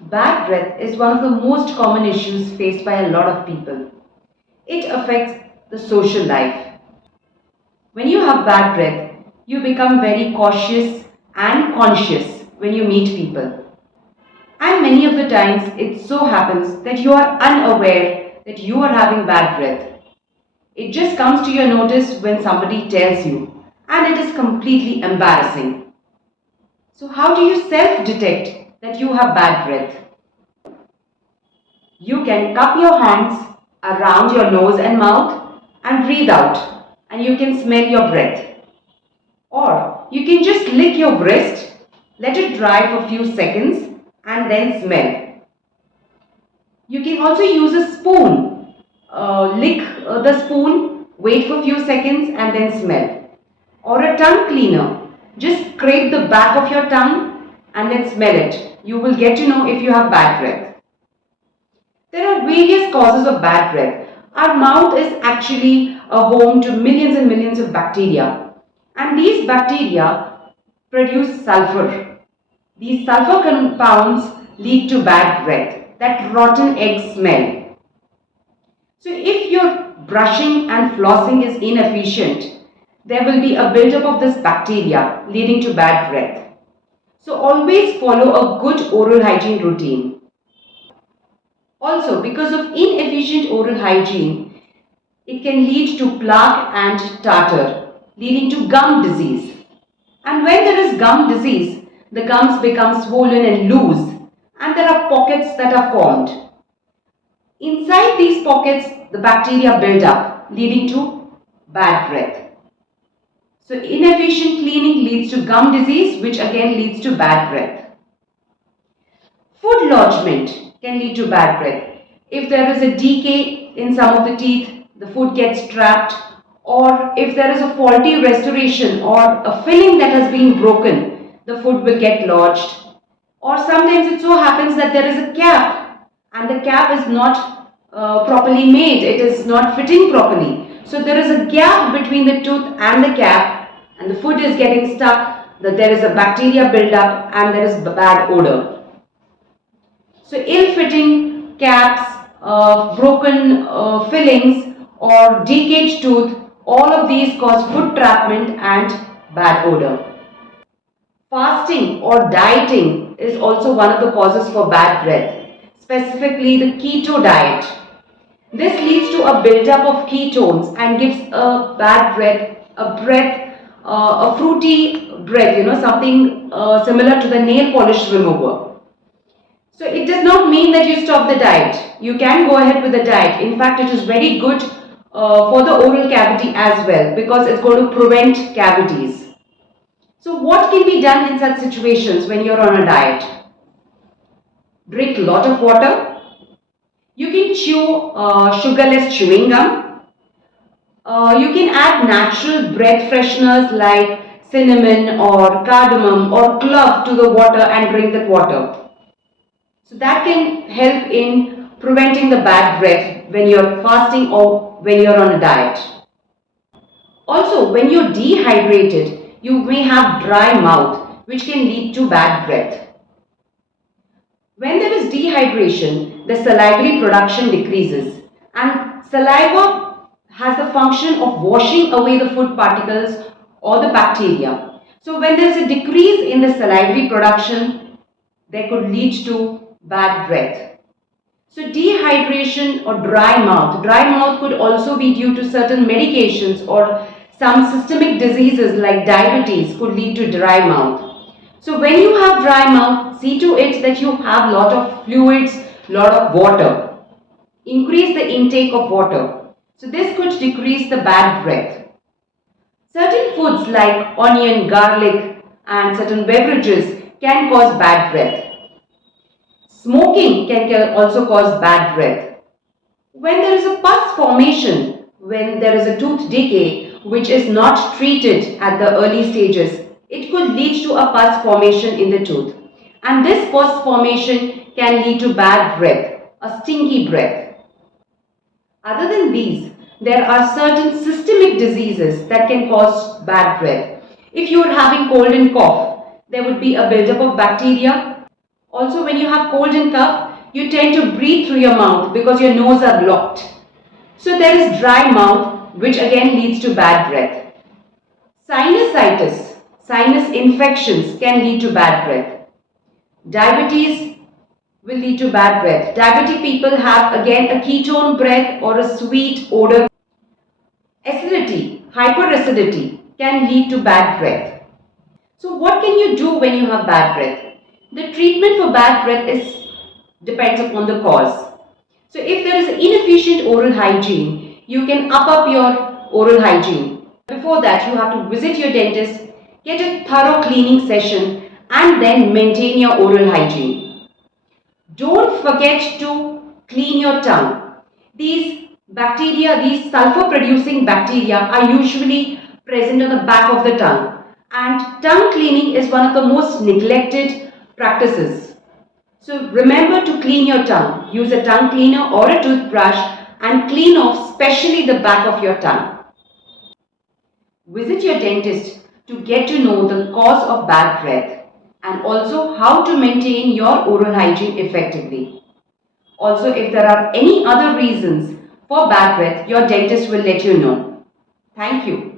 Bad breath is one of the most common issues faced by a lot of people. It affects the social life. When you have bad breath, you become very cautious and conscious when you meet people. And many of the times it so happens that you are unaware that you are having bad breath. It just comes to your notice when somebody tells you, and it is completely embarrassing. So, how do you self detect that you have bad breath? You can cup your hands around your nose and mouth and breathe out, and you can smell your breath. Or you can just lick your wrist, let it dry for a few seconds, and then smell. You can also use a spoon. Lick the spoon, wait for a few seconds, and then smell. Or a tongue cleaner. Just scrape the back of your tongue and then smell it. You will get to know if you have bad breath. There are various causes of bad breath. Our mouth is actually a home to millions and millions of bacteria. And these bacteria produce sulfur. These sulfur compounds lead to bad breath, that rotten egg smell. So if your brushing and flossing is inefficient, there will be a buildup of this bacteria leading to bad breath. So always follow a good oral hygiene routine. Also, because of inefficient oral hygiene, it can lead to plaque and tartar, leading to gum disease. And when there is gum disease, the gums become swollen and loose, and there are pockets that are formed. Inside these pockets, the bacteria build up, leading to bad breath. So inefficient cleaning leads to gum disease, which again leads to bad breath. Food lodgement can lead to bad breath. If there is a decay in some of the teeth, the food gets trapped, or if there is a faulty restoration or a filling that has been broken, the food will get lodged. Or sometimes it so happens that there is a cap and the cap is not properly made, it is not fitting properly. So there is a gap between the tooth and the cap, and the food is getting stuck, that there is a bacteria buildup and there is bad odor. So ill-fitting caps, broken fillings or decayed tooth, all of these cause food trapment and bad odor. Fasting or dieting is also one of the causes for bad breath, specifically the keto diet. This leads to a buildup of ketones and gives a bad breath, a fruity breath, something similar to the nail polish remover. So it does not mean that you stop the diet. You can go ahead with the diet. In fact, it is very good for the oral cavity as well, because it's going to prevent cavities. So what can be done in such situations when you're on a diet? Drink a lot of water. You can chew sugarless chewing gum. You can add natural breath fresheners like cinnamon or cardamom or clove to the water and drink that water. So that can help in preventing the bad breath when you're fasting or when you're on a diet. Also, when you're dehydrated, you may have dry mouth, which can lead to bad breath. When there is dehydration, the salivary production decreases, and saliva has the function of washing away the food particles or the bacteria. So when there is a decrease in the salivary production, there could lead to bad breath. So dehydration or dry mouth could also be due to certain medications, or some systemic diseases like diabetes could lead to dry mouth. So when you have dry mouth, see to it that you have lot of fluids, lot of water. Increase the intake of water. So this could decrease the bad breath. Certain foods like onion, garlic and certain beverages can cause bad breath. Smoking can also cause bad breath. When there is a pus formation, when there is a tooth decay which is not treated at the early stages, it could lead to a pus formation in the tooth. And this pus formation can lead to bad breath, a stinky breath. Other than these, there are certain systemic diseases that can cause bad breath. If you are having cold and cough, there would be a buildup of bacteria, Also, when you have cold and cough, you tend to breathe through your mouth because your nose are blocked. So there is dry mouth, which again leads to bad breath. Sinusitis, sinus infections can lead to bad breath. Diabetes will lead to bad breath. Diabetic people have again a ketone breath or a sweet odor. Acidity, hyperacidity can lead to bad breath. So what can you do when you have bad breath? The treatment for bad breath depends upon the cause. So if there is inefficient oral hygiene, you can up your oral hygiene. Before that, you have to visit your dentist, get a thorough cleaning session, and then maintain your oral hygiene. Don't forget to clean your tongue. These bacteria, these sulfur producing bacteria are usually present on the back of the tongue, and tongue cleaning is one of the most neglected practices. So remember to clean your tongue. Use a tongue cleaner or a toothbrush and clean off especially the back of your tongue. Visit your dentist to get to know the cause of bad breath and also how to maintain your oral hygiene effectively. Also, if there are any other reasons for bad breath, your dentist will let you know. Thank you.